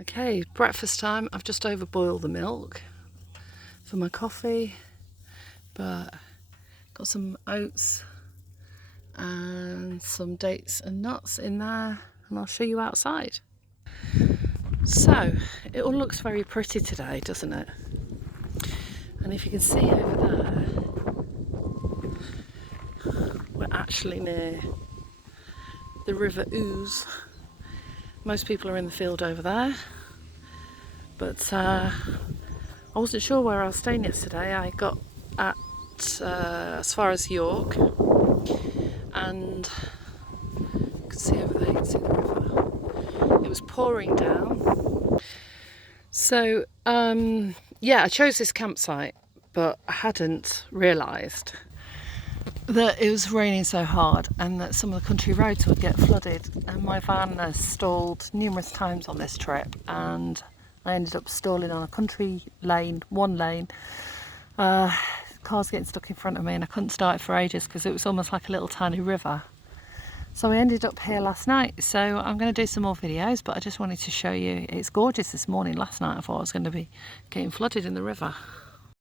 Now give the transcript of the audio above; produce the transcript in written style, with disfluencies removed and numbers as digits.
Okay, breakfast time. I've just overboiled the milk for my coffee, but got some oats and some dates and nuts in there, and I'll show you outside. So it all looks very pretty today, doesn't it? And if you can see over there, we're actually near the River Ouse. Most people are in the field over there, but I wasn't sure where I was staying yesterday. I got at as far as York, and you can see over there, you can see the river. It was pouring down. So yeah, I chose this campsite, but I hadn't realised that it was raining so hard and that some of the country roads would get flooded, and my van has stalled numerous times on this trip, and I ended up stalling on a country lane, one lane. Cars getting stuck in front of me, and I couldn't start it for ages because it was almost like a little tiny river. So I ended up here last night, so I'm going to do some more videos, but I just wanted to show you it's gorgeous this morning. Last night I thought I was going to be getting flooded in the river.